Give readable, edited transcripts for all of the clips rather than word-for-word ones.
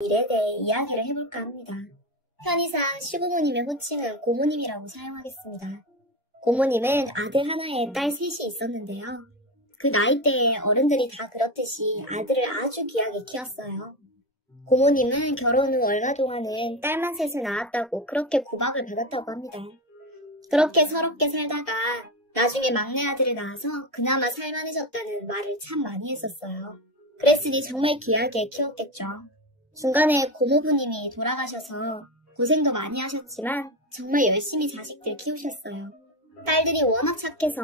일에 대해 이야기를 해볼까 합니다. 편의상 시부모님의 호칭은 고모님이라고 사용하겠습니다. 고모님은 아들 하나에 딸 셋이 있었는데요. 그 나이대에 어른들이 다 그렇듯이 아들을 아주 귀하게 키웠어요. 고모님은 결혼 후 얼마 동안은 딸만 셋을 낳았다고 그렇게 구박을 받았다고 합니다. 그렇게 서럽게 살다가 나중에 막내 아들을 낳아서 그나마 살만해졌다는 말을 참 많이 했었어요. 그랬으니 정말 귀하게 키웠겠죠. 중간에 고모부님이 돌아가셔서 고생도 많이 하셨지만 정말 열심히 자식들 키우셨어요. 딸들이 워낙 착해서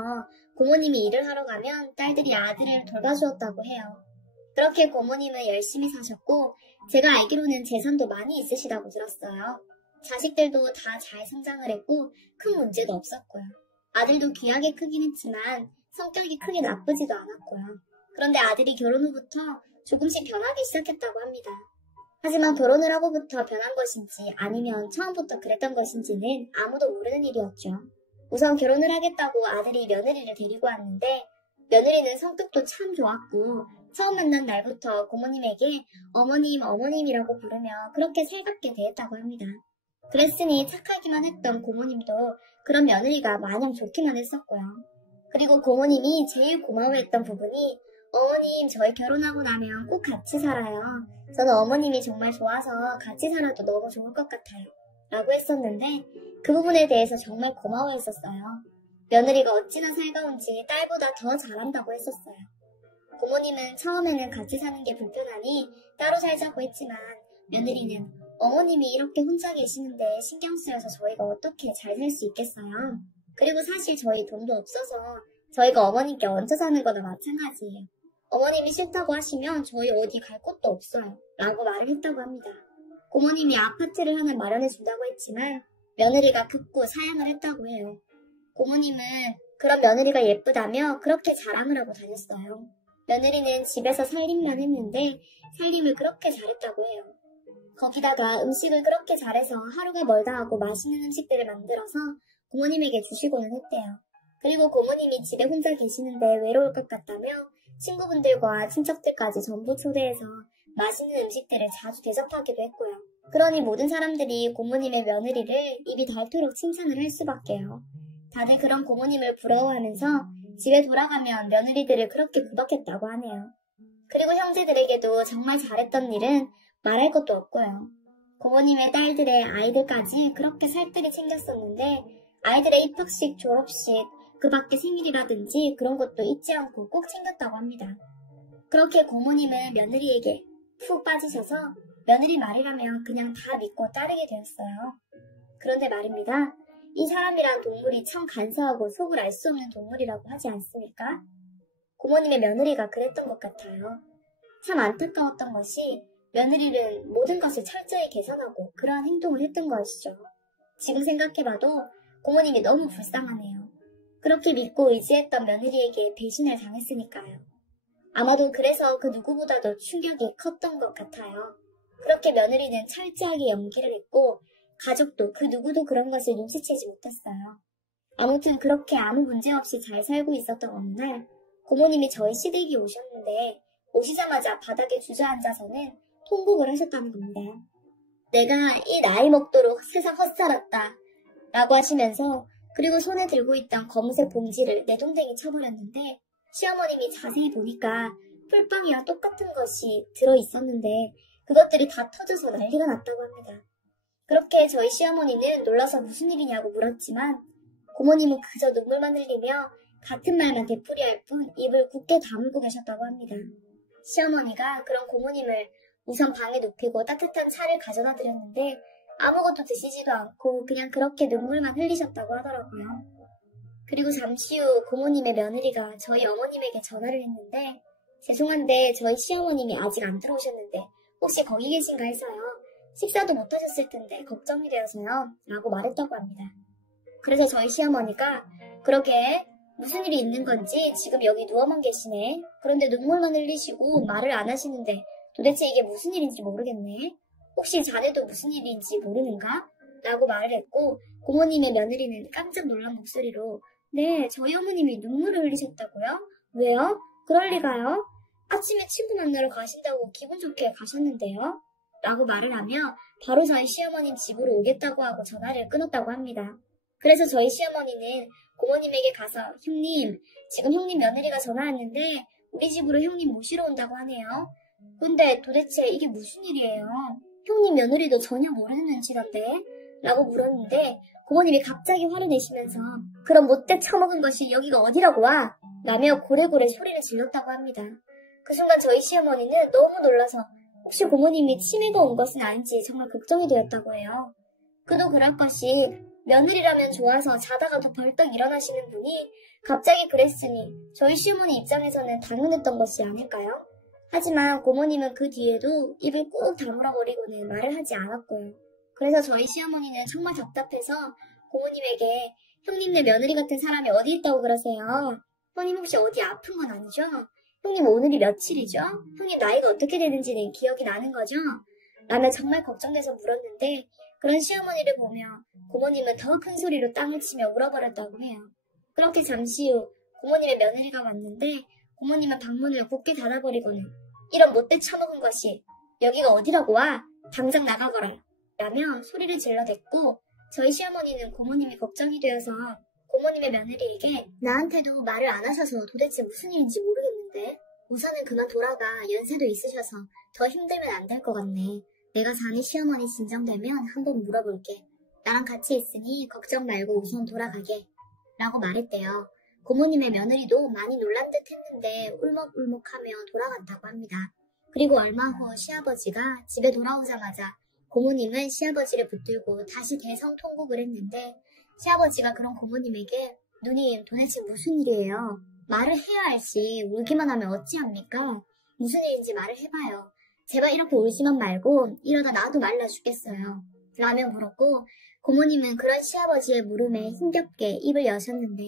고모님이 일을 하러 가면 딸들이 아들을 돌봐주었다고 해요. 그렇게 고모님은 열심히 사셨고 제가 알기로는 재산도 많이 있으시다고 들었어요. 자식들도 다 잘 성장을 했고 큰 문제도 없었고요. 아들도 귀하게 크긴 했지만 성격이 크게 나쁘지도 않았고요. 그런데 아들이 결혼 후부터 조금씩 변하기 시작했다고 합니다. 하지만 결혼을 하고부터 변한 것인지 아니면 처음부터 그랬던 것인지는 아무도 모르는 일이었죠. 우선 결혼을 하겠다고 아들이 며느리를 데리고 왔는데 며느리는 성격도 참 좋았고 처음 만난 날부터 고모님에게 어머님이라고 부르며 그렇게 살갑게 대했다고 합니다. 그랬으니 착하기만 했던 고모님도 그런 며느리가 마냥 좋기만 했었고요. 그리고 고모님이 제일 고마워했던 부분이 어머님 저희 결혼하고 나면 꼭 같이 살아요. 저는 어머님이 정말 좋아서 같이 살아도 너무 좋을 것 같아요. 라고 했었는데 그 부분에 대해서 정말 고마워했었어요. 며느리가 어찌나 살가운지 딸보다 더 잘한다고 했었어요. 고모님은 처음에는 같이 사는 게 불편하니 따로 살자고 했지만 며느리는 어머님이 이렇게 혼자 계시는데 신경 쓰여서 저희가 어떻게 잘 살 수 있겠어요. 그리고 사실 저희 돈도 없어서 저희가 어머님께 얹혀 사는 거나 마찬가지예요. 어머님이 싫다고 하시면 저희 어디 갈 곳도 없어요. 라고 말을 했다고 합니다. 고모님이 아파트를 하나 마련해 준다고 했지만 며느리가 극구 사양을 했다고 해요. 고모님은 그런 며느리가 예쁘다며 그렇게 자랑을 하고 다녔어요. 며느리는 집에서 살림만 했는데 살림을 그렇게 잘했다고 해요. 거기다가 음식을 그렇게 잘해서 하루가 멀다 하고 맛있는 음식들을 만들어서 고모님에게 주시고는 했대요. 그리고 고모님이 집에 혼자 계시는데 외로울 것 같다며 친구분들과 친척들까지 전부 초대해서 맛있는 음식들을 자주 대접하기도 했고요. 그러니 모든 사람들이 고모님의 며느리를 입이 닳도록 칭찬을 할 수밖에요. 다들 그런 고모님을 부러워하면서 집에 돌아가면 며느리들을 그렇게 구박했다고 하네요. 그리고 형제들에게도 정말 잘했던 일은 말할 것도 없고요. 고모님의 딸들의 아이들까지 그렇게 살뜰히 챙겼었는데 아이들의 입학식, 졸업식, 그 밖에 생일이라든지 그런 것도 잊지 않고 꼭 챙겼다고 합니다. 그렇게 고모님은 며느리에게 푹 빠지셔서 며느리 말이라면 그냥 다 믿고 따르게 되었어요. 그런데 말입니다. 이 사람이란 동물이 참 간사하고 속을 알 수 없는 동물이라고 하지 않습니까? 고모님의 며느리가 그랬던 것 같아요. 참 안타까웠던 것이 며느리는 모든 것을 철저히 계산하고 그러한 행동을 했던 것이죠. 지금 생각해봐도 고모님이 너무 불쌍하네요. 그렇게 믿고 의지했던 며느리에게 배신을 당했으니까요. 아마도 그래서 그 누구보다도 충격이 컸던 것 같아요. 그렇게 며느리는 철저하게 연기를 했고 가족도 그 누구도 그런 것을 눈치채지 못했어요. 아무튼 그렇게 아무 문제 없이 잘 살고 있었던 어느 날 고모님이 저희 시댁에 오셨는데 오시자마자 바닥에 주저앉아서는 통곡을 하셨다는 겁니다. 내가 이 나이 먹도록 세상 헛살았다 라고 하시면서 그리고 손에 들고 있던 검은색 봉지를 내동댕이 쳐버렸는데 시어머님이 자세히 보니까 풀빵이랑 똑같은 것이 들어있었는데 그것들이 다 터져서 난리가 났다고 합니다. 그렇게 저희 시어머니는 놀라서 무슨 일이냐고 물었지만 고모님은 그저 눈물만 흘리며 같은 말만 되풀이할 뿐 입을 굳게 다물고 계셨다고 합니다. 시어머니가 그런 고모님을 우선 방에 눕히고 따뜻한 차를 가져다 드렸는데 아무것도 드시지도 않고 그냥 그렇게 눈물만 흘리셨다고 하더라고요. 그리고 잠시 후 고모님의 며느리가 저희 어머님에게 전화를 했는데 죄송한데 저희 시어머님이 아직 안 들어오셨는데 혹시 거기 계신가 해서요. 식사도 못 하셨을 텐데 걱정이 되어서요. 라고 말했다고 합니다. 그래서 저희 시어머니가 그러게 무슨 일이 있는 건지 지금 여기 누워만 계시네. 그런데 눈물만 흘리시고 말을 안 하시는데 도대체 이게 무슨 일인지 모르겠네. 혹시 자네도 무슨 일인지 모르는가? 라고 말을 했고 고모님의 며느리는 깜짝 놀란 목소리로 네, 저희 어머님이 눈물을 흘리셨다고요? 왜요? 그럴 리가요? 아침에 친구 만나러 가신다고 기분 좋게 가셨는데요? 라고 말을 하며 바로 저희 시어머님 집으로 오겠다고 하고 전화를 끊었다고 합니다. 그래서 저희 시어머니는 고모님에게 가서 형님, 지금 형님 며느리가 전화 왔는데 우리 집으로 형님 모시러 온다고 하네요. 근데 도대체 이게 무슨 일이에요? 형님 며느리도 전혀 모르는 눈치던데? 라고 물었는데 고모님이 갑자기 화를 내시면서 그럼 못돼 처먹은 것이 여기가 어디라고 와? 라며 고래고래 소리를 질렀다고 합니다. 그 순간 저희 시어머니는 너무 놀라서 혹시 고모님이 치매가 온 것은 아닌지 정말 걱정이 되었다고 해요. 그도 그럴 것이 며느리라면 좋아서 자다가도 벌떡 일어나시는 분이 갑자기 그랬으니 저희 시어머니 입장에서는 당연했던 것이 아닐까요? 하지만 고모님은 그 뒤에도 입을 꾹 다물어버리고는 말을 하지 않았고요. 그래서 저희 시어머니는 정말 답답해서 고모님에게 형님네 며느리 같은 사람이 어디 있다고 그러세요? 형님 혹시 어디 아픈 건 아니죠? 형님 오늘이 며칠이죠? 형님 나이가 어떻게 되는지는 기억이 나는 거죠? 라며 정말 걱정돼서 물었는데 그런 시어머니를 보며 고모님은 더 큰 소리로 땅을 치며 울어버렸다고 해요. 그렇게 잠시 후 고모님의 며느리가 왔는데 고모님은 방문을 굳게 닫아버리고는 이런 못돼 처먹은 것이 여기가 어디라고 와? 당장 나가거라 라며 소리를 질러댔고 저희 시어머니는 고모님이 걱정이 되어서 고모님의 며느리에게 나한테도 말을 안 하셔서 도대체 무슨 일인지 모르겠는데 우선은 그만 돌아가 연세도 있으셔서 더 힘들면 안 될 것 같네. 내가 사는 시어머니 진정되면 한번 물어볼게. 나랑 같이 있으니 걱정 말고 우선 돌아가게 라고 말했대요. 고모님의 며느리도 많이 놀란 듯 했는데 울먹울먹하며 돌아갔다고 합니다. 그리고 얼마 후 시아버지가 집에 돌아오자마자 고모님은 시아버지를 붙들고 다시 대성통곡을 했는데 시아버지가 그런 고모님에게 누님 도대체 무슨 일이에요? 말을 해야 할지 울기만 하면 어찌합니까? 무슨 일인지 말을 해봐요. 제발 이렇게 울지만 말고 이러다 나도 말라 죽겠어요. 라며 물었고 고모님은 그런 시아버지의 물음에 힘겹게 입을 여셨는데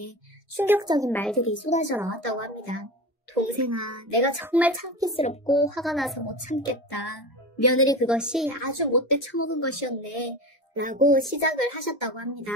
충격적인 말들이 쏟아져 나왔다고 합니다. 동생아, 내가 정말 창피스럽고 화가 나서 못 참겠다. 며느리 그것이 아주 못돼 처먹은 것이었네. 라고 시작을 하셨다고 합니다.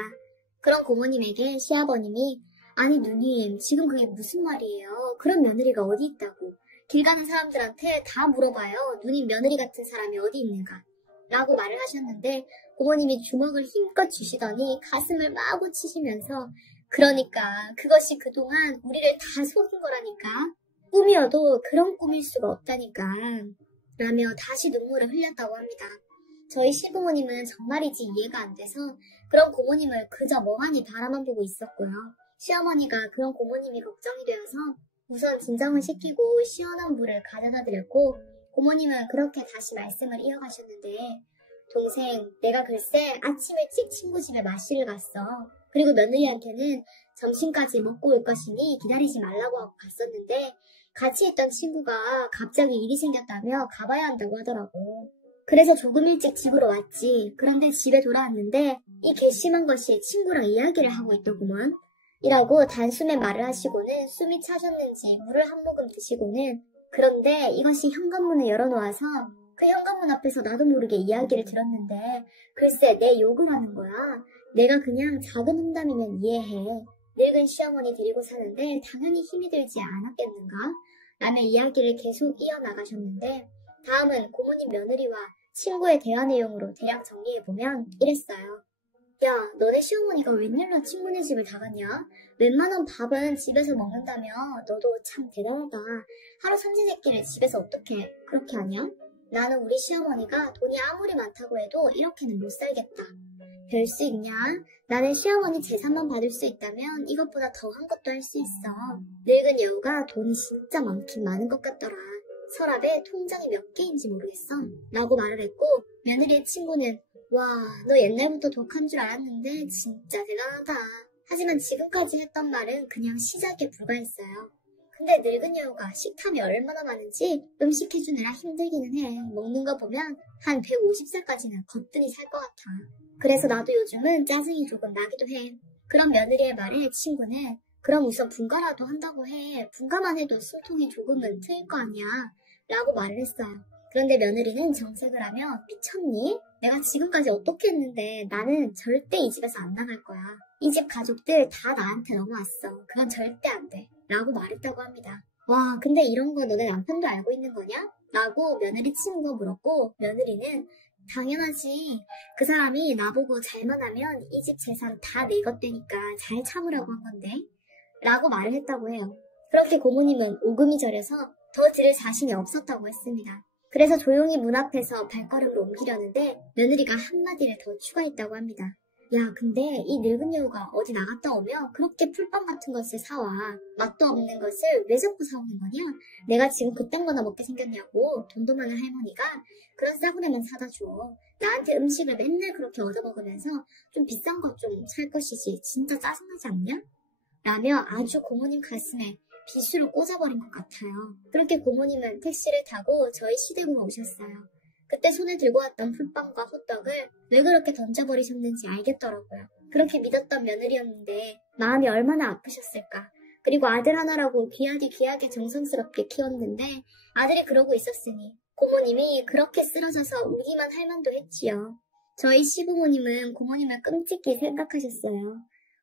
그런 고모님에게 시아버님이 아니 누님 지금 그게 무슨 말이에요? 그런 며느리가 어디 있다고. 길 가는 사람들한테 다 물어봐요. 누님 며느리 같은 사람이 어디 있는가. 라고 말을 하셨는데 고모님이 주먹을 힘껏 쥐시더니 가슴을 마구 치시면서 그러니까 그것이 그동안 우리를 다 속인 거라니까. 꿈이어도 그런 꿈일 수가 없다니까. 라며 다시 눈물을 흘렸다고 합니다. 저희 시부모님은 정말이지 이해가 안 돼서 그런 고모님을 그저 멍하니 바라만 보고 있었고요. 시어머니가 그런 고모님이 걱정이 되어서 우선 진정을 시키고 시원한 물을 가져다 드렸고 고모님은 그렇게 다시 말씀을 이어가셨는데 동생, 내가 글쎄 아침 일찍 친구 집에 마시를 갔어. 그리고 며느리한테는 점심까지 먹고 올 것이니 기다리지 말라고 하고 갔었는데 같이 있던 친구가 갑자기 일이 생겼다며 가봐야 한다고 하더라고. 그래서 조금 일찍 집으로 왔지. 그런데 집에 돌아왔는데 이 괘씸한 것이 친구랑 이야기를 하고 있더구먼. 이라고 단숨에 말을 하시고는 숨이 차셨는지 물을 한 모금 드시고는 그런데 이것이 현관문을 열어놓아서 그 현관문 앞에서 나도 모르게 이야기를 들었는데 글쎄 내 욕을 하는 거야. 내가 그냥 작은 농담이면 이해해. 늙은 시어머니 데리고 사는데 당연히 힘이 들지 않았겠는가? 라며 이야기를 계속 이어나가셨는데 다음은 고모님 며느리와 친구의 대화 내용으로 대략 정리해보면 이랬어요. 야, 너네 시어머니가 웬일로 친구네 집을 다 갔냐? 웬만한 밥은 집에서 먹는다며 너도 참 대단하다. 하루 삼시세끼를 집에서 어떻게 그렇게 하냐? 나는 우리 시어머니가 돈이 아무리 많다고 해도 이렇게는 못 살겠다. 별 수 있냐? 나는 시어머니 재산만 받을 수 있다면 이것보다 더 한 것도 할 수 있어. 늙은 여우가 돈이 진짜 많긴 많은 것 같더라. 서랍에 통장이 몇 개인지 모르겠어. 라고 말을 했고 며느리의 친구는 와, 너 옛날부터 독한 줄 알았는데 진짜 대단하다. 하지만 지금까지 했던 말은 그냥 시작에 불과했어요. 근데 늙은 여우가 식탐이 얼마나 많은지 음식 해주느라 힘들기는 해. 먹는 거 보면 한 150살까지는 거뜬히 살 것 같아. 그래서 나도 요즘은 짜증이 조금 나기도 해. 그런 며느리의 말에 친구는 그럼 우선 분가라도 한다고 해. 분가만 해도 숨통이 조금은 트일 거 아니야. 라고 말을 했어요. 그런데 며느리는 정색을 하며 미쳤니? 내가 지금까지 어떻게 했는데 나는 절대 이 집에서 안 나갈 거야. 이 집 가족들 다 나한테 넘어왔어. 그건 절대 안 돼. 라고 말했다고 합니다. 와, 근데 이런 거 너네 남편도 알고 있는 거냐? 라고 며느리 친구가 물었고 며느리는 당연하지. 그 사람이 나보고 잘만 하면 이 집 재산 다 내 것 되니까 잘 참으라고 한 건데 라고 말을 했다고 해요. 그렇게 고모님은 오금이 저려서 더 들을 자신이 없었다고 했습니다. 그래서 조용히 문 앞에서 발걸음을 옮기려는데 며느리가 한마디를 더 추가했다고 합니다. 야, 근데 이 늙은 여우가 어디 나갔다 오면 그렇게 풀빵 같은 것을 사와. 맛도 없는 것을 왜 자꾸 사오는 거냐? 내가 지금 그딴 거나 먹게 생겼냐고. 돈도 많은 할머니가 그런 싸구려만 사다 줘. 나한테 음식을 맨날 그렇게 얻어먹으면서 좀 비싼 것 좀 살 것이지. 진짜 짜증나지 않냐? 라며 아주 고모님 가슴에 비수를 꽂아버린 것 같아요. 그렇게 고모님은 택시를 타고 저희 시댁으로 오셨어요. 그때 손에 들고 왔던 풀빵과 호떡을 왜 그렇게 던져버리셨는지 알겠더라고요. 그렇게 믿었던 며느리였는데 마음이 얼마나 아프셨을까. 그리고 아들 하나라고 귀하게 정성스럽게 키웠는데 아들이 그러고 있었으니 고모님이 그렇게 쓰러져서 울기만 할 만도 했지요. 저희 시부모님은 고모님을 끔찍히 생각하셨어요.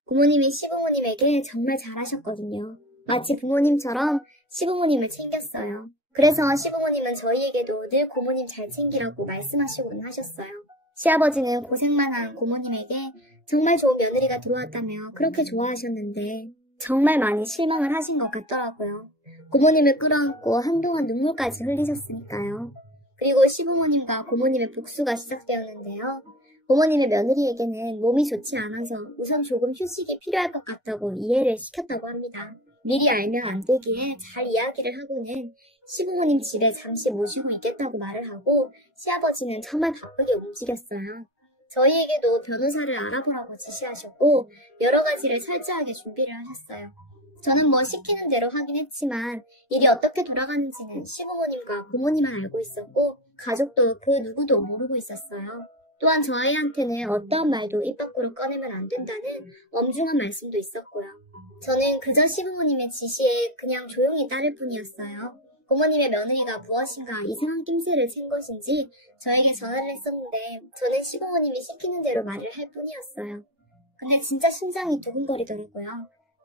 고모님이 시부모님에게 정말 잘하셨거든요. 마치 부모님처럼 시부모님을 챙겼어요. 그래서 시부모님은 저희에게도 늘 고모님 잘 챙기라고 말씀하시곤 하셨어요. 시아버지는 고생만 한 고모님에게 정말 좋은 며느리가 들어왔다며 그렇게 좋아하셨는데 정말 많이 실망을 하신 것 같더라고요. 고모님을 끌어안고 한동안 눈물까지 흘리셨으니까요. 그리고 시부모님과 고모님의 복수가 시작되었는데요. 고모님의 며느리에게는 몸이 좋지 않아서 우선 조금 휴식이 필요할 것 같다고 이해를 시켰다고 합니다. 미리 알면 안 되기에 잘 이야기를 하고는 시부모님 집에 잠시 모시고 있겠다고 말을 하고 시아버지는 정말 바쁘게 움직였어요. 저희에게도 변호사를 알아보라고 지시하셨고 여러 가지를 철저하게 준비를 하셨어요. 저는 뭐 시키는 대로 하긴 했지만 일이 어떻게 돌아가는지는 시부모님과 고모님만 알고 있었고 가족도 그 누구도 모르고 있었어요. 또한 저희한테는 어떠한 말도 입 밖으로 꺼내면 안 된다는 엄중한 말씀도 있었고요. 저는 그저 시부모님의 지시에 그냥 조용히 따를 뿐이었어요. 고모님의 며느리가 무엇인가 이상한 낌새를 챈 것인지 저에게 전화를 했었는데 저는 시부모님이 시키는 대로 말을 할 뿐이었어요. 근데 진짜 심장이 두근거리더라고요.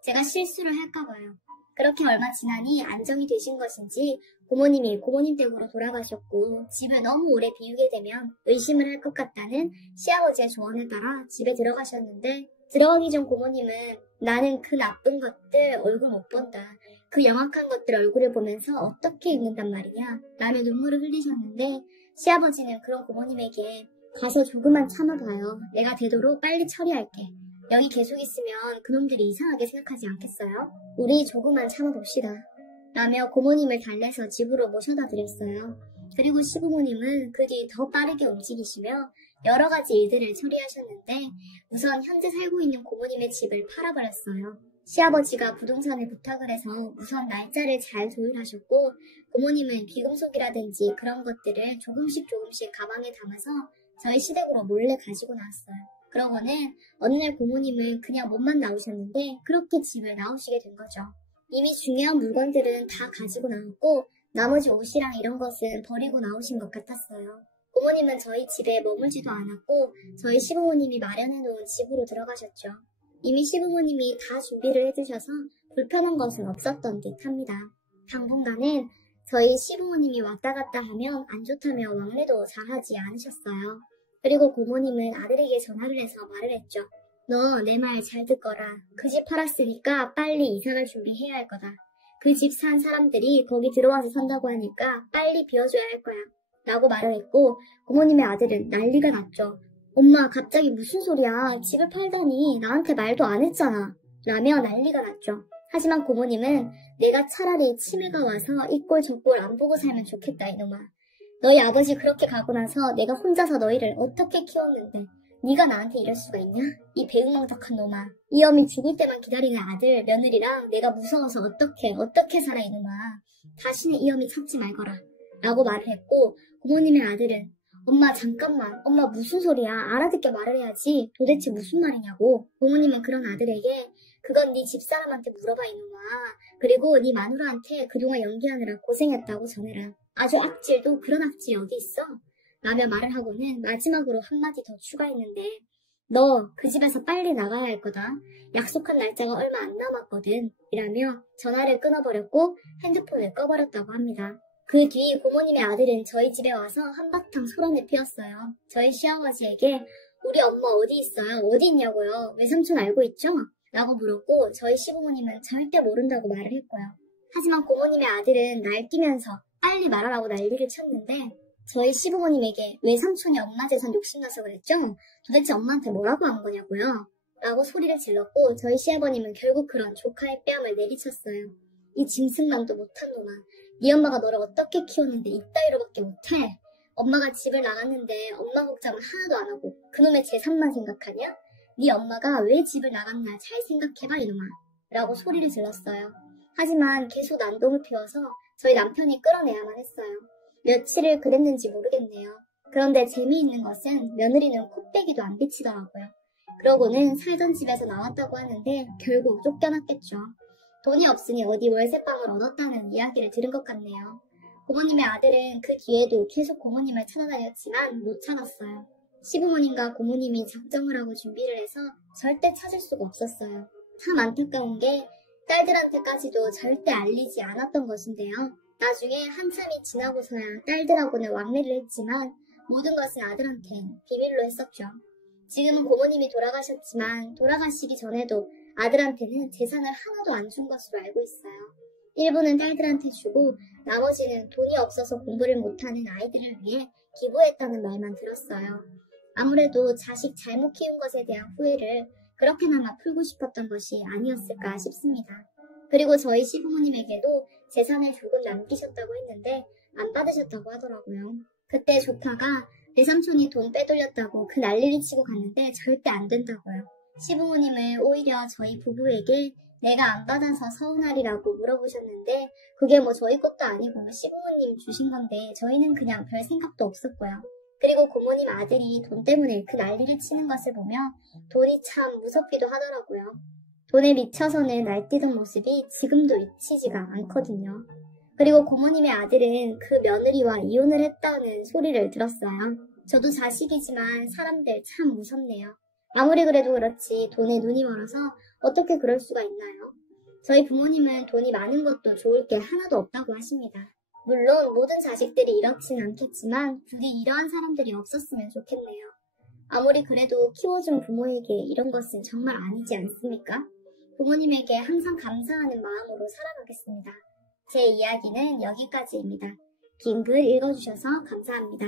제가 실수를 할까봐요. 그렇게 얼마 지나니 안정이 되신 것인지 고모님이 고모님 댁으로 돌아가셨고 집을 너무 오래 비우게 되면 의심을 할 것 같다는 시아버지의 조언에 따라 집에 들어가셨는데 들어가기 전 고모님은 나는 그 나쁜 것들 얼굴 못 본다. 그 영악한 것들 얼굴을 보면서 어떻게 읽는단 말이냐 라며 눈물을 흘리셨는데 시아버지는 그런 고모님에게 가서 조금만 참아봐요. 내가 되도록 빨리 처리할게. 여기 계속 있으면 그놈들이 이상하게 생각하지 않겠어요? 우리 조금만 참아봅시다. 라며 고모님을 달래서 집으로 모셔다 드렸어요. 그리고 시부모님은 그 뒤 더 빠르게 움직이시며 여러 가지 일들을 처리하셨는데 우선 현재 살고 있는 고모님의 집을 팔아버렸어요. 시아버지가 부동산을 부탁을 해서 우선 날짜를 잘 조율하셨고 고모님은 비금속이라든지 그런 것들을 조금씩 가방에 담아서 저희 시댁으로 몰래 가지고 나왔어요. 그러고는 어느 날 고모님은 그냥 몸만 나오셨는데 그렇게 집을 나오시게 된 거죠. 이미 중요한 물건들은 다 가지고 나왔고 나머지 옷이랑 이런 것은 버리고 나오신 것 같았어요. 고모님은 저희 집에 머물지도 않았고 저희 시부모님이 마련해놓은 집으로 들어가셨죠. 이미 시부모님이 다 준비를 해주셔서 불편한 것은 없었던 듯합니다. 당분간은 저희 시부모님이 왔다 갔다 하면 안 좋다며 왕래도 잘하지 않으셨어요. 그리고 고모님은 아들에게 전화를 해서 말을 했죠. 너 내 말 잘 듣거라. 그 집 팔았으니까 빨리 이사갈 준비해야 할 거다. 그 집 산 사람들이 거기 들어와서 산다고 하니까 빨리 비워줘야 할 거야. 라고 말을 했고 고모님의 아들은 난리가 났죠. 엄마 갑자기 무슨 소리야. 집을 팔다니 나한테 말도 안 했잖아. 라며 난리가 났죠. 하지만 고모님은 내가 차라리 치매가 와서 이 꼴 저 꼴 안 보고 살면 좋겠다 이놈아. 너희 아버지 그렇게 가고 나서 내가 혼자서 너희를 어떻게 키웠는데 네가 나한테 이럴 수가 있냐? 이 배은망덕한 놈아. 이 엄이 죽을 때만 기다리는 아들, 며느리랑 내가 무서워서 어떻게 살아 이놈아. 다시는 이 엄이 찾지 말거라. 라고 말을 했고 고모님의 아들은 엄마 잠깐만. 엄마 무슨 소리야. 알아듣게 말을 해야지. 도대체 무슨 말이냐고. 고모님은 그런 아들에게 그건 네 집사람한테 물어봐 이놈아. 그리고 네 마누라한테 그동안 연기하느라 고생했다고 전해라. 아주 악질도 그런 악질 어디 있어? 라며 말을 하고는 마지막으로 한마디 더 추가했는데 너 그 집에서 빨리 나가야 할 거다. 약속한 날짜가 얼마 안 남았거든. 이라며 전화를 끊어버렸고 핸드폰을 꺼버렸다고 합니다. 그 뒤 고모님의 아들은 저희 집에 와서 한바탕 소란을 피웠어요. 저희 시아버지에게 우리 엄마 어디 있어요? 어디 있냐고요? 외삼촌 알고 있죠? 라고 물었고 저희 시부모님은 절대 모른다고 말을 했고요. 하지만 고모님의 아들은 날뛰면서 빨리 말하라고 난리를 쳤는데 저희 시부모님에게 외삼촌이 엄마 재산 욕심나서 그랬죠? 도대체 엄마한테 뭐라고 한 거냐고요? 라고 소리를 질렀고 저희 시아버님은 결국 그런 조카의 뺨을 내리쳤어요. 이 짐승만도 못한 놈아. 네 엄마가 너를 어떻게 키웠는데 이따위로밖에 못해? 엄마가 집을 나갔는데 엄마 걱정은 하나도 안 하고 그놈의 재산만 생각하냐? 네 엄마가 왜 집을 나갔나 잘 생각해봐 이놈아. 라고 소리를 질렀어요. 하지만 계속 난동을 피워서 저희 남편이 끌어내야만 했어요. 며칠을 그랬는지 모르겠네요. 그런데 재미있는 것은 며느리는 코빼기도 안 비치더라고요. 그러고는 살던 집에서 나왔다고 하는데 결국 쫓겨났겠죠. 돈이 없으니 어디 월세방을 얻었다는 이야기를 들은 것 같네요. 고모님의 아들은 그 뒤에도 계속 고모님을 찾아다녔지만 못 찾았어요. 시부모님과 고모님이 작정을 하고 준비를 해서 절대 찾을 수가 없었어요. 참 안타까운 게 딸들한테까지도 절대 알리지 않았던 것인데요. 나중에 한참이 지나고서야 딸들하고는 왕래를 했지만 모든 것은 아들한텐 비밀로 했었죠. 지금은 고모님이 돌아가셨지만 돌아가시기 전에도 아들한테는 재산을 하나도 안 준 것으로 알고 있어요. 일부는 딸들한테 주고 나머지는 돈이 없어서 공부를 못하는 아이들을 위해 기부했다는 말만 들었어요. 아무래도 자식 잘못 키운 것에 대한 후회를 그렇게나마 풀고 싶었던 것이 아니었을까 싶습니다. 그리고 저희 시부모님에게도 재산을 조금 남기셨다고 했는데 안 받으셨다고 하더라고요. 그때 조카가 내 삼촌이 돈 빼돌렸다고 그 난리를 치고 갔는데 절대 안 된다고요. 시부모님은 오히려 저희 부부에게 내가 안 받아서 서운하리라고 물어보셨는데 그게 뭐 저희 것도 아니고 시부모님 주신 건데 저희는 그냥 별 생각도 없었고요. 그리고 고모님 아들이 돈 때문에 그 난리를 치는 것을 보며 돈이 참 무섭기도 하더라고요. 돈에 미쳐서는 날뛰던 모습이 지금도 잊히지가 않거든요. 그리고 고모님의 아들은 그 며느리와 이혼을 했다는 소리를 들었어요. 저도 자식이지만 사람들 참 무섭네요. 아무리 그래도 그렇지 돈에 눈이 멀어서 어떻게 그럴 수가 있나요? 저희 부모님은 돈이 많은 것도 좋을 게 하나도 없다고 하십니다. 물론 모든 자식들이 이렇진 않겠지만 부디 이러한 사람들이 없었으면 좋겠네요. 아무리 그래도 키워준 부모에게 이런 것은 정말 아니지 않습니까? 부모님에게 항상 감사하는 마음으로 살아가겠습니다. 제 이야기는 여기까지입니다. 긴 글 읽어주셔서 감사합니다.